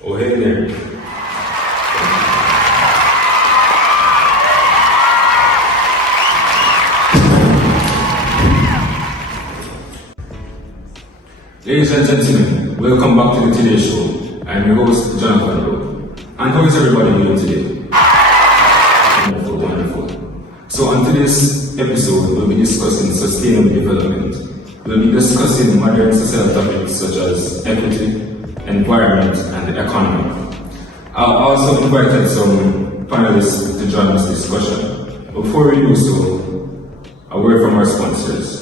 Oh, hey there. Ladies and gentlemen, welcome back to the Today Show. I'm your host, Jonathan Rowe. And how is everybody doing today? Wonderful, wonderful. So on today's episode, we'll be discussing sustainable development. We'll be discussing modern societal topics such as equity, environment, and the economy. I've also invited some panelists to join this discussion. Before we do so, a word from our sponsors.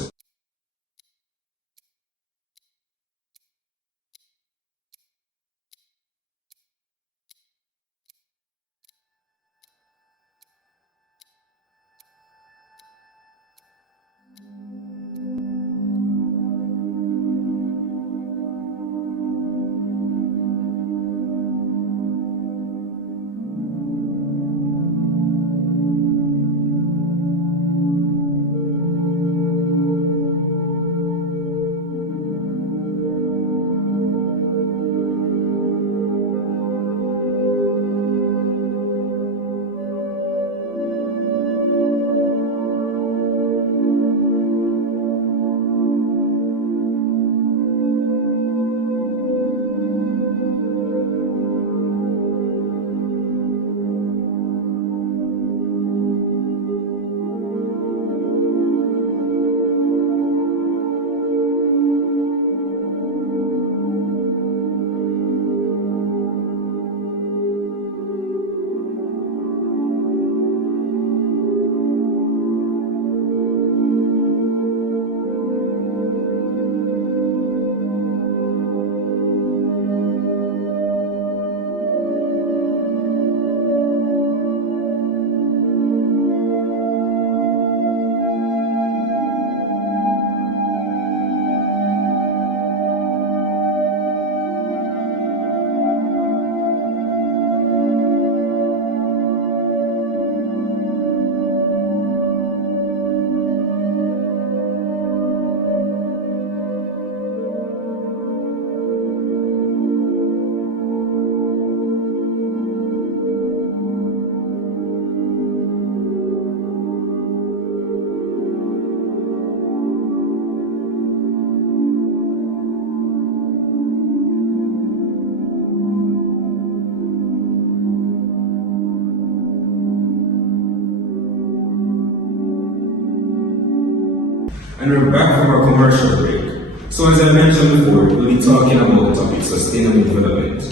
And we're back from our commercial break. So as I mentioned before, we'll be talking about the topic sustainable development.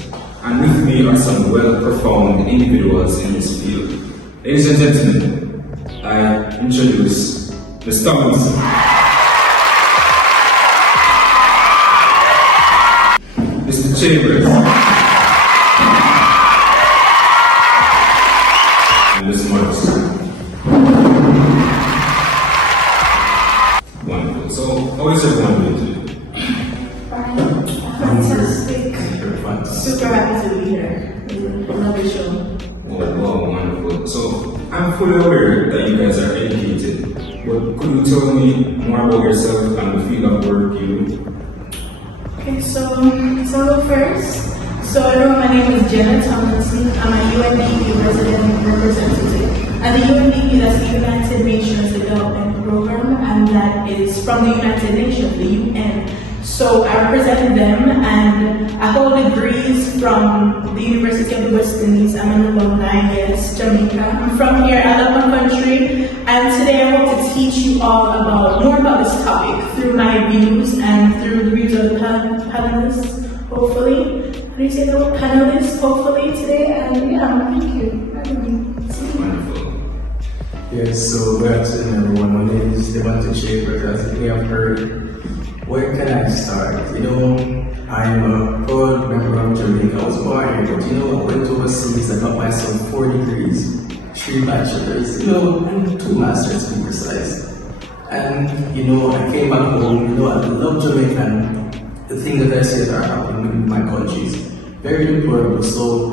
And with me are some well-performed individuals in this field. Ladies and gentlemen, I introduce Mr. Thomas. Mr. Chambers. And Ms. Morris. Wonderful. So, how is everyone doing today? Fine. Fantastic. Super happy to be here. Love the show. Oh, wow, wonderful. So, I'm fully aware that you guys are educated, but could you tell me more about yourself and the field of work you do? Okay, so first, everyone, my name is Jenna Tomlinson. I'm a UNDP resident representative. And the UNDP, that's the United Nations Development Program, and that is from the United Nations, the UN. So I represent them, and I hold degrees from the University of the West Indies. I'm an alumni, yes, Jamaica. I'm from here, I love my country, and today I want to teach you all more about this topic through my views and through the views of the panelists, hopefully. How do you say the word panelists, hopefully, today? And yeah, thank you for having me. Wonderful. Yes, so good afternoon everyone. My name is Devante Chambers. As you may have heard, where can I start? I'm a proud member of Jamaica. I was born here, but I went overseas. I got myself 4 degrees, 3 bachelors, and 2 masters to be precise. And I came back home. I love Jamaica, and the things that I say that are happening in my country is very deplorable. So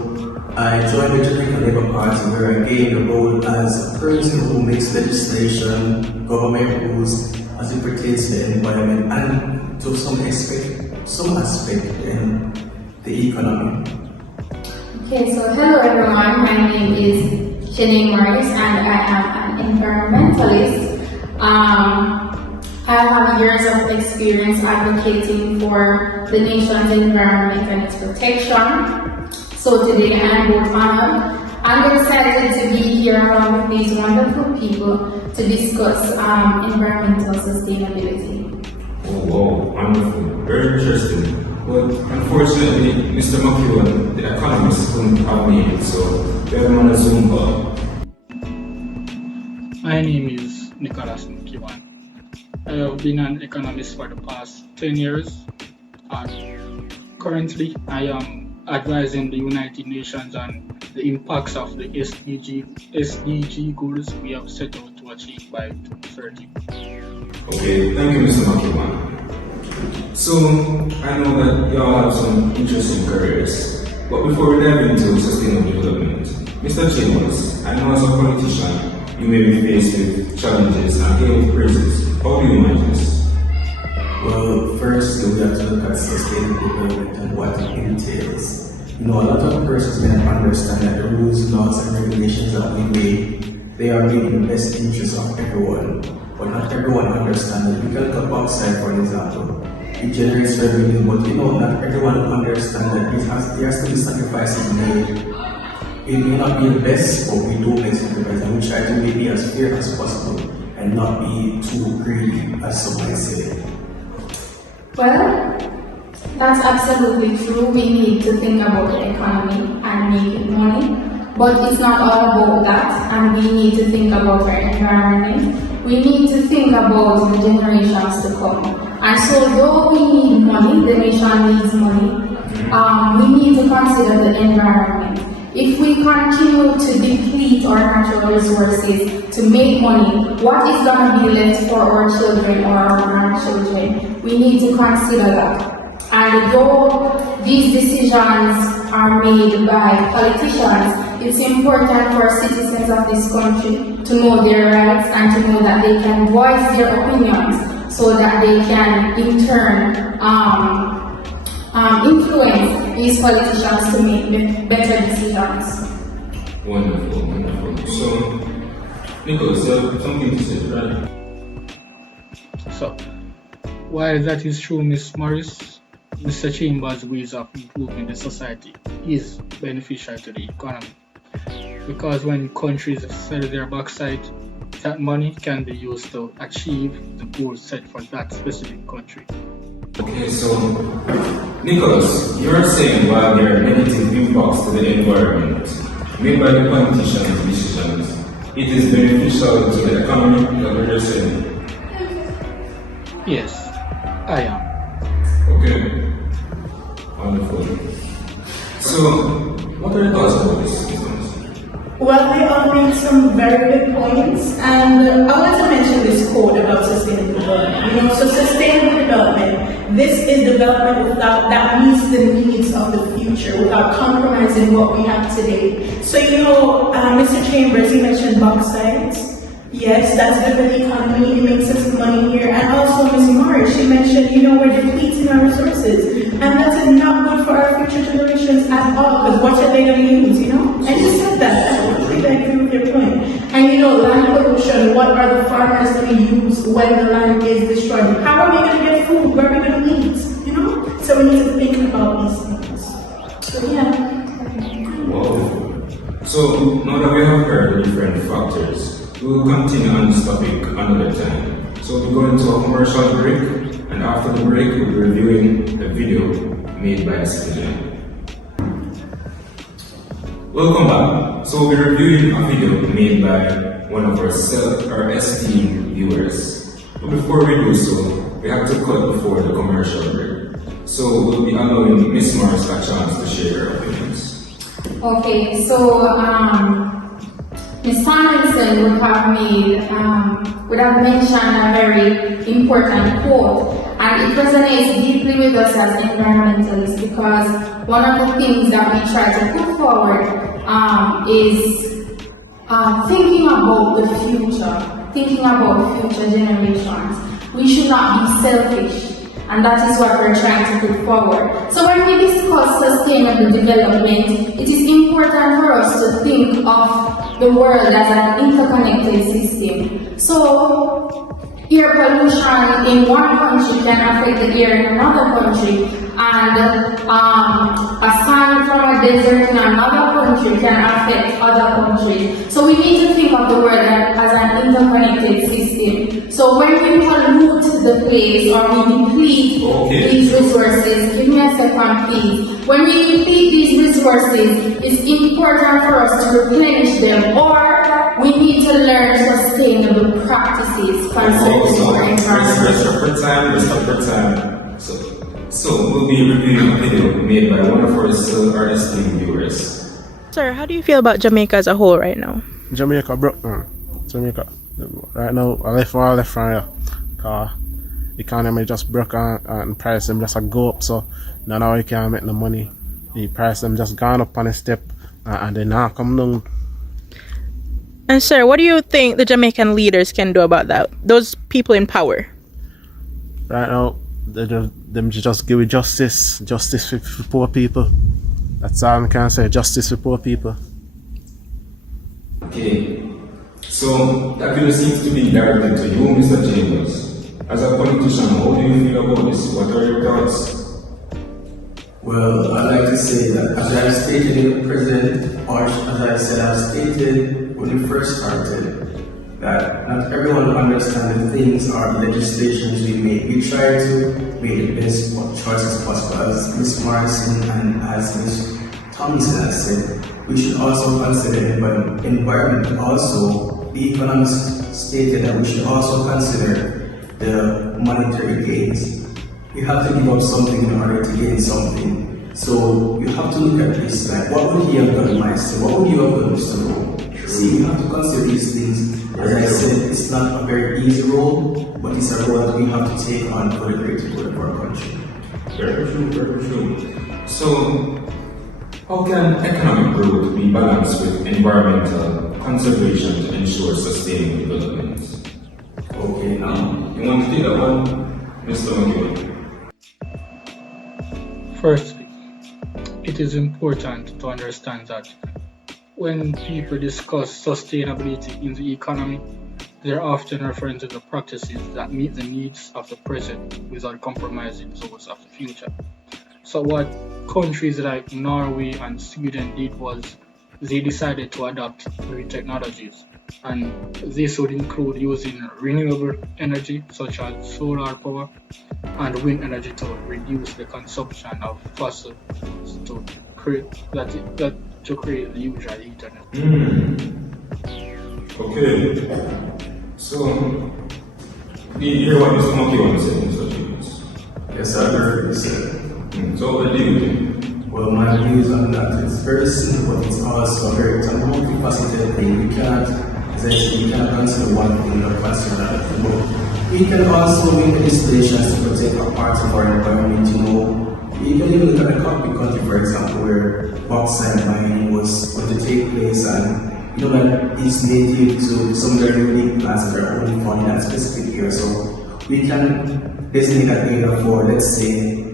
I joined the Jamaica Labour Party, where I gained a role as a person who makes legislation, government rules as it pertains to the environment and to some aspect in the economy. Okay, so hello everyone. My name is Jenny Morris and I am an environmentalist. I have years of experience advocating for the nation's environment and its protection. So today I am both honored and excited to be here along with these wonderful people to discuss environmental sustainability. Oh, wow, wonderful. Very interesting. But unfortunately, Mr. McEwen, the economist, couldn't have me, so we have him on a Zoom call. My name is Nicholas McEwen. I have been an economist for the past 10 years, and currently I am advising the United Nations on the impacts of the SDG goals we have set out to achieve by 2030. Okay, thank you, Mr. McEwen. So, I know that you all have some interesting careers, but before we dive into sustainable development, Mr. Chambers, I know as a politician, you may be faced with challenges and hailed praises. How do you manage this? Well, first we have to look at sustainable development and what it entails. A lot of persons may not understand that the rules, laws, and regulations that we make, they are made in the best interest of everyone. But not everyone understands it. We can look at bauxite, for example. It generates revenue, but not everyone understands that there has to be sacrifices made. It may not be the best, but we do make sacrifices, and we try to make it as fair as possible and not be too greedy, as somebody said. Well, that's absolutely true. We need to think about the economy and make money, but it's not all about that, and we need to think about our environment. We need to think about the generations to come. And so though we need money, the nation needs money, we need to consider the environment. If we continue to deplete our natural resources to make money, what is going to be left for our children or our grandchildren? We need to consider that. And though these decisions are made by politicians, it's important for citizens of this country to know their rights and to know that they can voice their opinions so that they can in turn influence these politicians to make better decisions. Wonderful, wonderful. So, Nicholas, you have something to say, right? So, while that is true, Ms. Morris, Mr. Chambers' ways of improving the society is beneficial to the economy. Because when countries sell their bauxite, that money can be used to achieve the goals set for that specific country. Okay, so, Nicholas, you're saying while there are negative impacts to the environment made by the politicians' decisions, it is beneficial to the economy, is that what you're saying? Yes, I am. Okay, wonderful. So, what are your thoughts about this? Well, they all make some very good points, and I want to mention this quote about sustainable development. So sustainable development, this is development that meets the needs of the future without compromising what we have today. So Mr. Chambers, he mentioned bauxite. Yes, that's good for the economy, it makes us money here. And also Ms. Morris, she mentioned, we're depleting our resources. And that's not good for our future generations at all, because what are they going to use, And she said that, I completely agree with your point. And land pollution, what are the farmers going to use when the land is destroyed? How are we going to get food? Where are we going to eat? So we need to think about these things. So yeah. Wow. So now that we have heard the different factors, we will continue on this topic another time. So we'll go into a commercial break, and after the break, we'll be reviewing a video made by SPJ. Welcome back. So we'll be reviewing a video made by one of our esteemed viewers. But before we do so, we have to cut before the commercial break. So we'll be allowing Ms. Morris a chance to share her opinions. Okay, so Ms. Tomlinson would have mentioned a very important quote, and it resonates deeply with us as environmentalists because one of the things that we try to put forward is thinking about the future, thinking about future generations. We should not be selfish, and that is what we're trying to put forward. So when we discuss sustainable development, it is important for us to think of the world as an interconnected system. So air pollution in one country can affect the air in another country, and a sand from a desert in another country can affect other countries. So we need to think of the world as an interconnected system. So when we pollute the place or we deplete these resources, give me a second please. When we deplete these resources, it's important for us to replenish them, or we need to learn sustainable practices concerning our environment. Rest of our time. So we'll be reviewing a video made by one of our still esteemed viewers. Sir, how do you feel about Jamaica as a whole right now? Jamaica broke down. Jamaica. Right now, I left from here. Cause economy just broke and price them just a go up. So now we can't make no money. The price them just gone up on a step and they now come down. And sir, what do you think the Jamaican leaders can do about that? Those people in power. Right now, them just give justice for poor people. That's all I can say. Justice for poor people. Okay. So that video seems to be directed to you, Mr. Chambers. As a politician, how do you feel about this? What are your thoughts? Well, I'd like to say that as I stated in the present, or as I said, I stated when we first started, that not everyone understands the things or the legislations we make. We try to make the best choices possible. As Ms. Morrison and as Ms. Thompson has said, we should also consider the environment. Also, the economists stated that we should also consider the monetary gains. You have to give up something in order to gain something. So you have to look at this, like what would he have done, Meister? What would you have done, Mr. Rowe? See, you have to consider these things. As I said, it's not a very easy role, but it's a role that we have to take on for the greater good of our country. Very true. So, how can economic growth be balanced with environmental conservation to ensure sustainable development? Okay, now. You want to take that one, Mr. McEwen? Firstly, it is important to understand that when people discuss sustainability in the economy, they're often referring to the practices that meet the needs of the present without compromising those of the future. So what countries like Norway and Sweden did was they decided to adopt new technologies, and this would include using renewable energy such as solar power and wind energy to reduce the consumption of fossil fuels to create the usual internet. Okay. So, did you hear what Mr. McEwen said, Mr. James? Yes, I heard you say. So what do you think? Well, my views on that is very simple, but it's also a very multifaceted thing. We cannot, as I said, we cannot consider one thing or consider another. But we can also make legislations to protect a part of our environment, You can even look at a country, for example, where bauxite mining was going to take place, and that it's native to some very unique plants that are only found in that specific area. So we can designate that area for, let's say,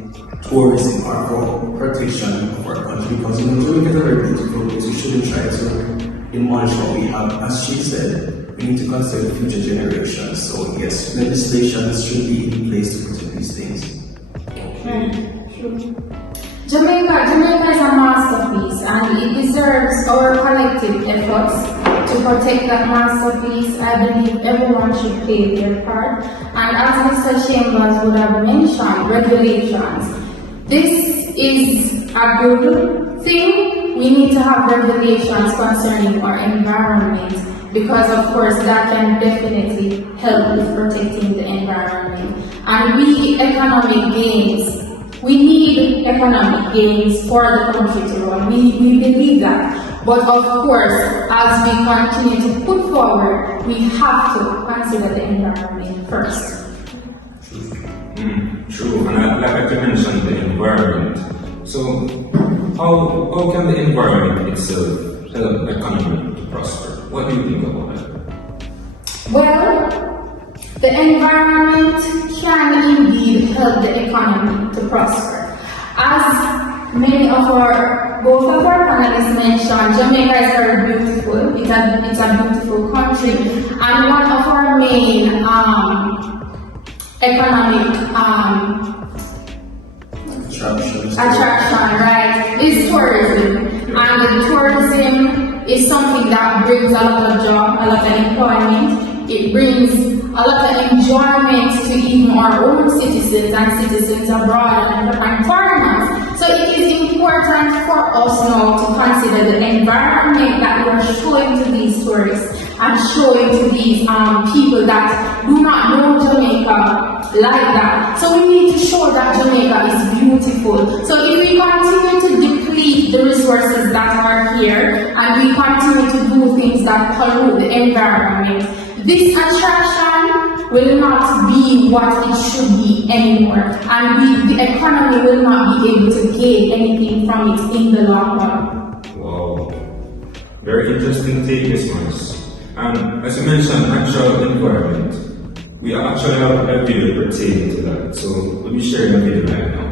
tourism or for protection of our country, because Jamaica is a very beautiful place. We shouldn't try to demolish what we have. As she said, we need to consider future generations. So yes, legislations should be in place to protect these things. Jamaica is a masterpiece, and it deserves our collective efforts to protect that masterpiece. I believe everyone should play their part. And as Mr. Chambers would have mentioned, regulations. This is a good thing. We need to have regulations concerning our environment, because of course that can definitely help with protecting the environment. And we need economic gains for the country to run. We believe that. But of course, as we continue to put forward, we have to consider the environment first. True, and I'd like to mention the environment. So, how can the environment itself help the economy to prosper? What do you think about that? Well, The environment can indeed help the economy to prosper. As both of our panelists mentioned, Jamaica is very beautiful. It's a beautiful country, and one of our main economic attraction, right, is tourism. And tourism is something that brings a lot of job, a lot of employment. It brings a lot of enjoyment to even our own citizens and citizens abroad and foreigners. So it is important for us now to consider the environment that we're showing to these tourists and showing to these people that do not know Jamaica like that. So we need to show that Jamaica is beautiful. So if we continue to deplete the resources that are here and we continue to do things that pollute the environment, this attraction will not be what it should be anymore, and the economy will not be able to gain anything from it in the long run. Wow. Very interesting take, Ms. Morris. And as you mentioned, natural environment. We actually have a video pertaining to that. So let me share the video right now.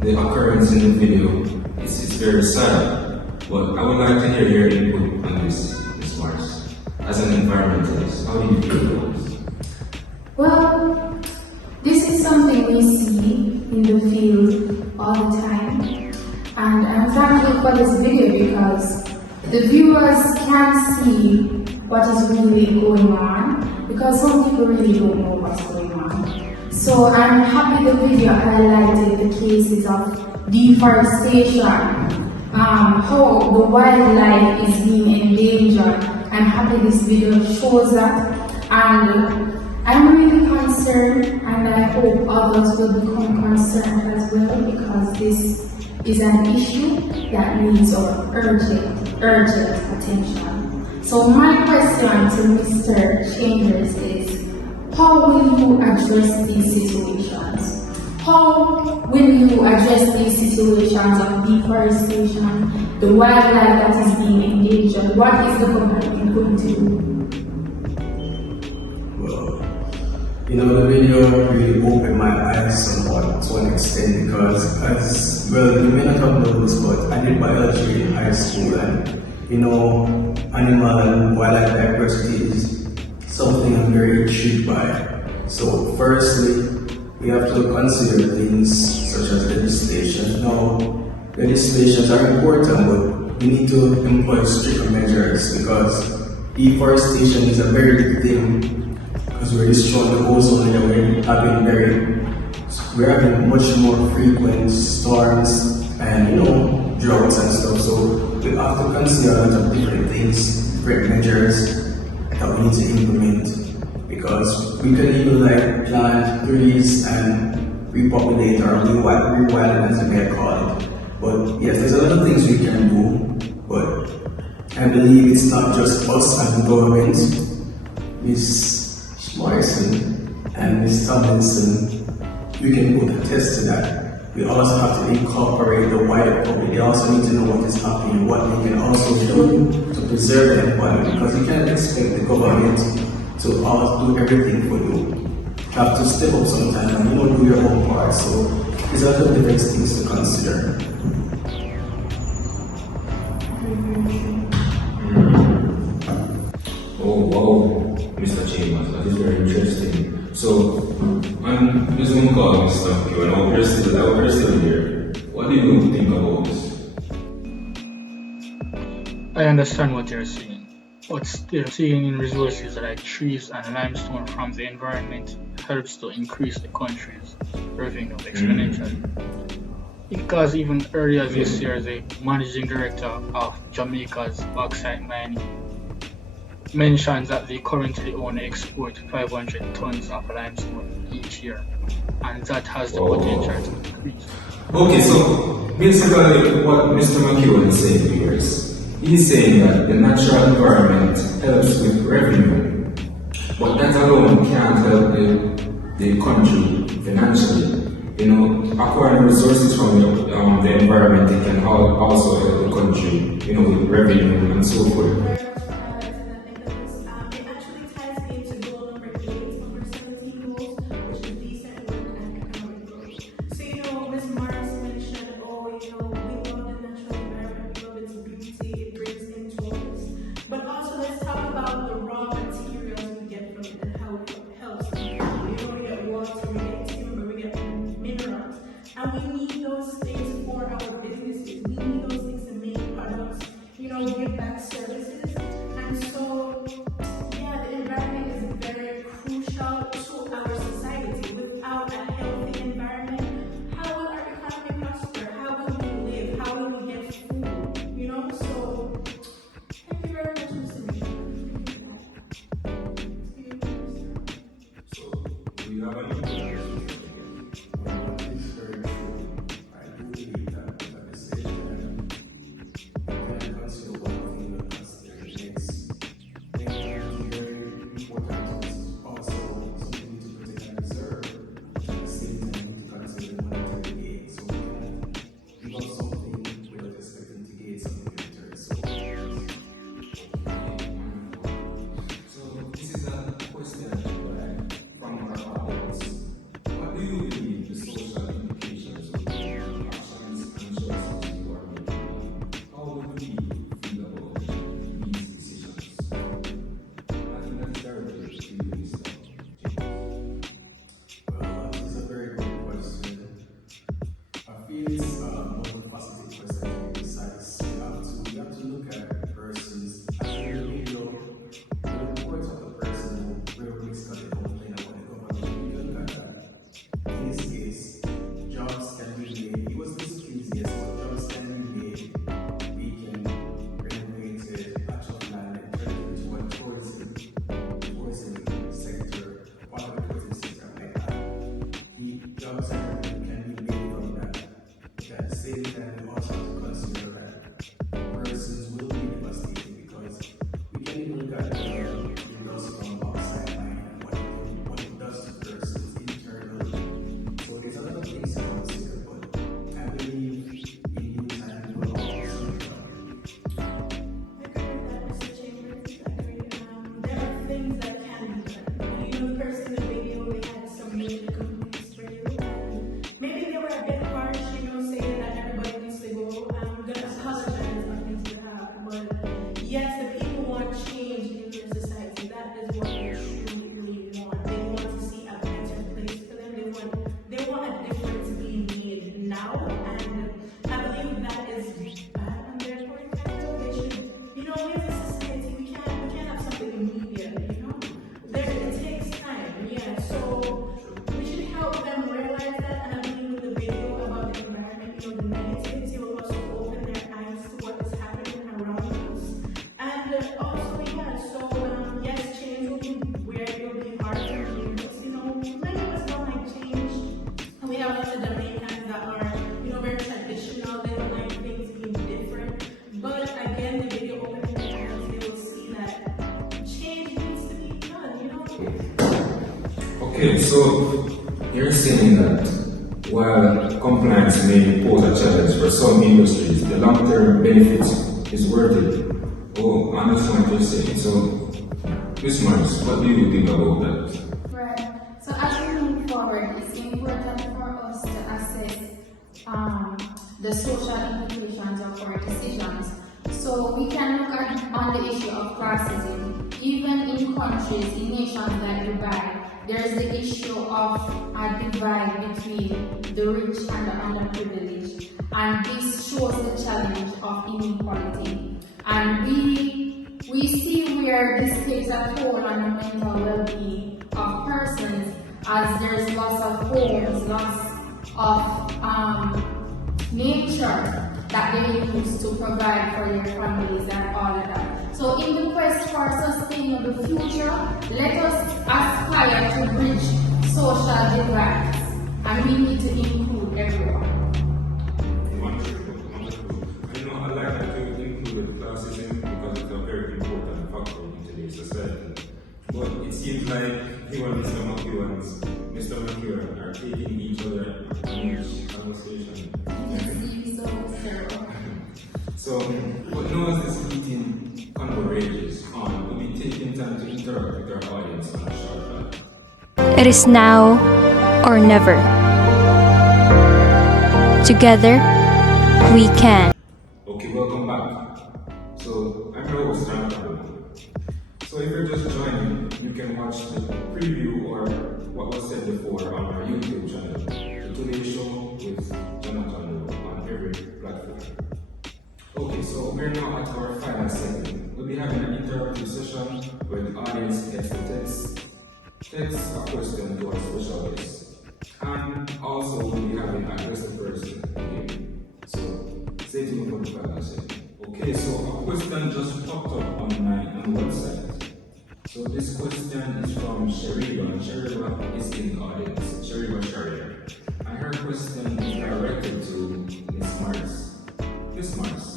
The occurrence in the video is very sad, but I would like to hear your input on this, Ms. Mars. As an environmentalist, how do you feel about this? Well, this is something we see in the field all the time, and I'm thankful for this video because the viewers can see what is really going on, because some people really don't know what's going on. So I'm happy the video highlighted the cases of deforestation, how the wildlife is being endangered. I'm happy this video shows that, and I'm really concerned, and I hope others will become concerned as well, because this is an issue that needs our urgent attention. So my question to Mr. Chambers is, how will you address these situations? How will you address these situations of deforestation, the wildlife that is being endangered? What is the government going to do? Well, the video really opened my eyes somewhat to an extent, because as well, you may not have known this, but I did biology in high school, and animal and wildlife diversity is something I'm very intrigued by. So firstly, we have to consider things such as legislation. Now, legislations are important, but we need to employ stricter measures, because deforestation is a very big thing, because we're destroying the ozone layer. We're having much more frequent storms and droughts and stuff. So we have to consider a lot of different things, different measures that we need to implement, because we can even plant trees and repopulate or rewild, as they call it. But yes, there's a lot of things we can do, but I believe it's not just us as the government. Ms. Morrison and Ms. Tomlinson, we can both attest to that. We also have to incorporate the wider public. They also need to know what is happening, what we can also do to preserve the environment, because you can't expect the government to all do everything for you. You have to step up sometimes and do your own part. So there's a lot of different things to consider. Oh wow, Mr. Chambers, that is very interesting. So, on this Zoom call and stuff, and I hope you're still here. What do you think about this? I understand what you're saying. but still saving resources like trees and limestone from the environment helps to increase the country's revenue exponentially. Because even earlier this year, the managing director of Jamaica's bauxite mining mentions that they currently only export 500 tons of limestone each year, and that has the potential to increase. Okay, so basically what Mr. McEwen is saying here is, he's saying that the natural environment helps with revenue, but that alone can't help the country financially. You know, acquiring resources from the environment, it can also help the country, you know, with revenue and so forth. Very much for highlighting that because it actually ties into goal number 8 of our 17 goals, which is decent work and economic growth. So, you know, Ms. Morris mentioned, oh, you know, we love the natural environment, we love its beauty, it brings in tourists. But also, let's talk about the raw materials we get from it and how it helps. You know, we get water, we get timber, we get minerals, and we need those things for our businesses. We need those things to make products, you know, give back services. And so, yeah, the environment is very crucial to our society. Without a healthy environment, how will our economy prosper? How will we live? How will we get food? You know, so thank you very much, Mr. Mayor. So, do you have any Well, it's very true. I do believe that at the same time, we can consider one thing that considerations. I think it's very important is also something to protect and preserve. At the same time, we need to consider monetary gain. So we cannot give up something without expecting to gain something in return. So this is a question from our audience. What do you believe the social implications of your actions and choices you are making? How would we feel about these decisions? I think that's very good to you, Mr. James. Well, this is a very good question. I feel it's a multifaceted question to be precise. We have to look at the person's actually, you know, the reports of the person who will basically complain about the government. We look at that. In this case, jobs can be made. It was disputes, yes, but jobs can be made. We can renovate it, patch up land, and turn it into a tourism sector, part of the tourism sector like that. Jobs and revenue can be made from that. But at the same time, we also have to consider that persons will be devastated because we can even look at the results from outside mining and what it does to persons internally. So there's a lot of things to consider, but I believe in due time we will all see it. I agree with that, Mr. Chambers. I agree. There are things that can be done. And you know, the person in the video, they had some major complaints for you. And maybe they were a bit harsh, you know, saying that everybody needs to go. I'm going to apologize on his behalf. But yes, the people want change in their society. That is what they truly want. They want to see a better place for them. They want a difference being made now. And I believe that is bad on their part. They should, you know, we as a society, we can't have something immediate, you know. It takes time, yeah. So we should help them realize that. And I believe with the video about the environment, you know, the negativity will also open their eyes to what is happening around us. And also, yeah. So yes, change will be weird, it will be hard for me, but you know, many of us don't like change. And we have lots of Jamaicans that are, you know, very traditional. They don't like things being different. But again, the video opens their eyes. They will see that change needs to be done, you know. Okay, so you're saying that while compliance may pose a challenge for some industries, the long-term benefit is worth it. Oh, I understand what you're saying. So, Ms. Morris, what do you think about that? Right. So as we move forward, it's important for us to assess the social implications of our decisions. So we can look at on the issue of classism. Even in countries, in nations like Dubai, there is the issue of a divide between the rich and the underprivileged. And this shows the challenge of inequality. And we see fear this takes a toll on the mental well-being of persons, as there's loss of homes, loss of nature that they use to provide for their families and all of that. So in the quest for a sustainable future, let us aspire to bridge social divides, and we need to include everyone. Wonderful, wonderful. I know I like that you included classism because it's a very important factor in today's society. But it seems like you and Mr. McEwan are taking each other in each conversation. So, but now as this meeting converges on, we'll be taking time to interact with our audience on a short time. It is now or never. Together, we can. Okay, welcome back. So, I'm your host, Jonathan. So, if you're just joining, you can watch the preview or what was said before on our YouTube channel, The Today Show with Jonathan on every platform. Okay, so we're now at our final segment. We'll be having an interactive session where the audience gets to text a question to our special guest. And also we'll be having a guest person game. So stay tuned for the final segment. Okay, so a question just popped up on the website. So this question is from Shariba. Shariba is in the audience. Shariba Sharia. And her question is directed to Ms. Mars. Ms. Mars.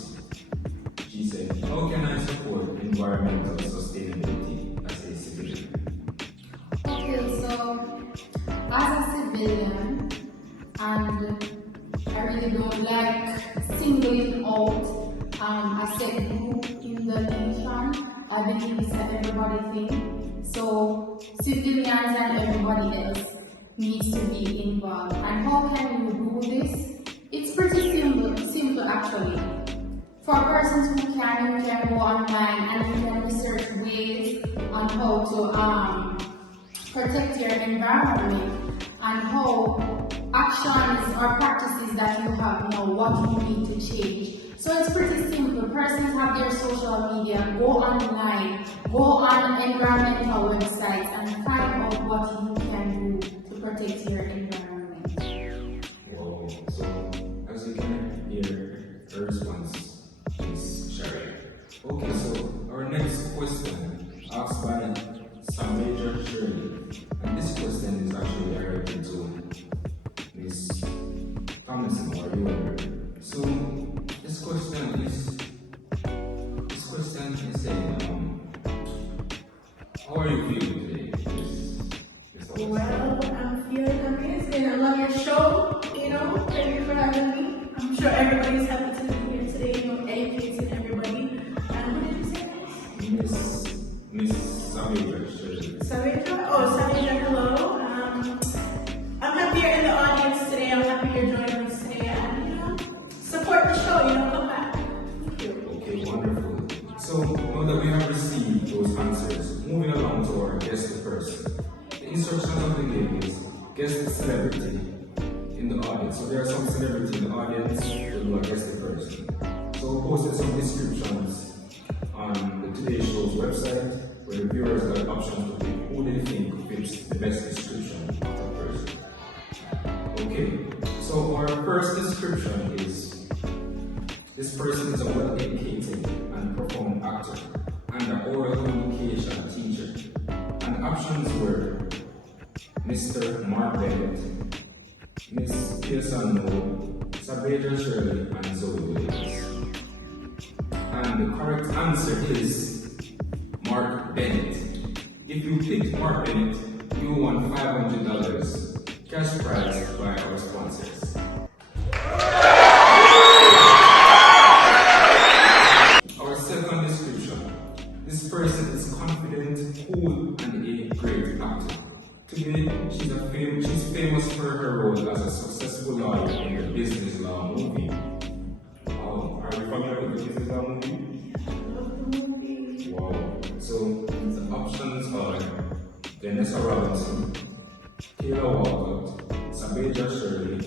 She said, how can I support environmental sustainability as a civilian? Okay, so as a civilian, and I really don't like singling out a set group in the nation. I believe it's an everybody thing. So civilians and everybody else needs to be involved. And how can you do this? It's pretty simple actually. For persons who can, you can go online and you can research ways on how to protect your environment and how actions or practices that you have now, what you need to change. So it's pretty simple. Persons have their social media, go online, go on environmental websites and find out what you can do to protect your environment. Wow. So as you can hear, her response is Sharia. Okay, so our next question asked by Sameja Shirley. And this question is actually directed to Ms. Thomason or you. So this question is saying, how are you feeling today? Well, I'm feeling amazing. I love your show, thank you for having me. I'm sure everybody's happy to be here today, educating everybody. And who did you say this? Miss Sameja Shirley. Sameja? Oh, Sameja, hello. I'm happy you're in the audience today. I'm happy you're joining us today. And, support the show, come back. Thank you. Okay, wonderful. So now that we have received those answers, moving along to our guest person. The instructions of the game is guess the celebrity in the audience. So there are some celebrities in the audience that will guess the person. So we posted some descriptions on the Today Show's website where the viewers got options to pick who they think fits the best description of that person. Okay, so our first description is this person is a well-educated and profound actor and an oral communication teacher. And options were Mr. Mark Bennett, Miss Pearson Moe, Sabeja Shirley, and Zoe Williams. And the correct answer is Mark Bennett. If you picked Mark Bennett, you won $500 cash prize by our sponsors. Our second description. This person is confident, cool, and a great actor. Today, she's famous for her role as a successful lawyer in the Business Law movie. Wow, are you familiar with the Business Law movie? Wow. So the options are Vanessa Robinson, Kayla Walcott, Sabeja Shirley,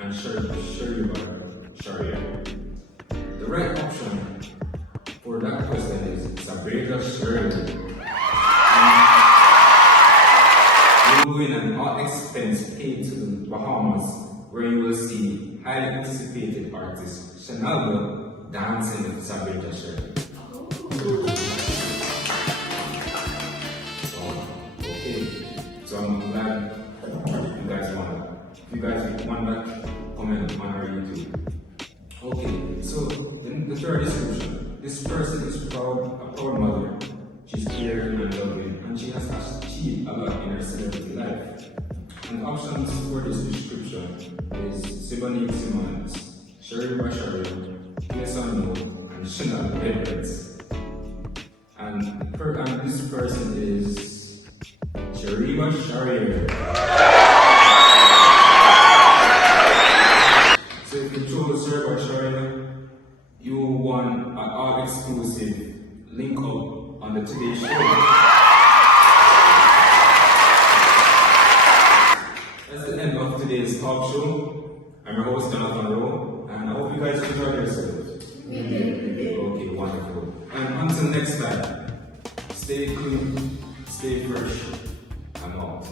and Shariba Sharia. The right option for that question is Sabrina Shirley. We will win an all-expense paid to the Bahamas, where you will see highly anticipated artist Shanalba dancing with Sabrina Shirley. Okay, so I'm glad you guys want that. If you guys want that, comment on our YouTube. Okay, so in the third description, this person is a proud mother. She's caring and loving, and she has achieved a lot in her celebrity life. And options for this description is Siboney Simmons, Sherry Bashari, Jason Moore, and Chanel Edwards. And this person is Shariba Sharier. So if you chose Shariba Sharier, you won an all-exclusive link up on the Today Show. That's the end of today's talk show. I'm your host, Jonathan Rowe, and I hope you guys enjoyed yourselves. Okay, wonderful. And until next time, stay clean, stay fresh, and out.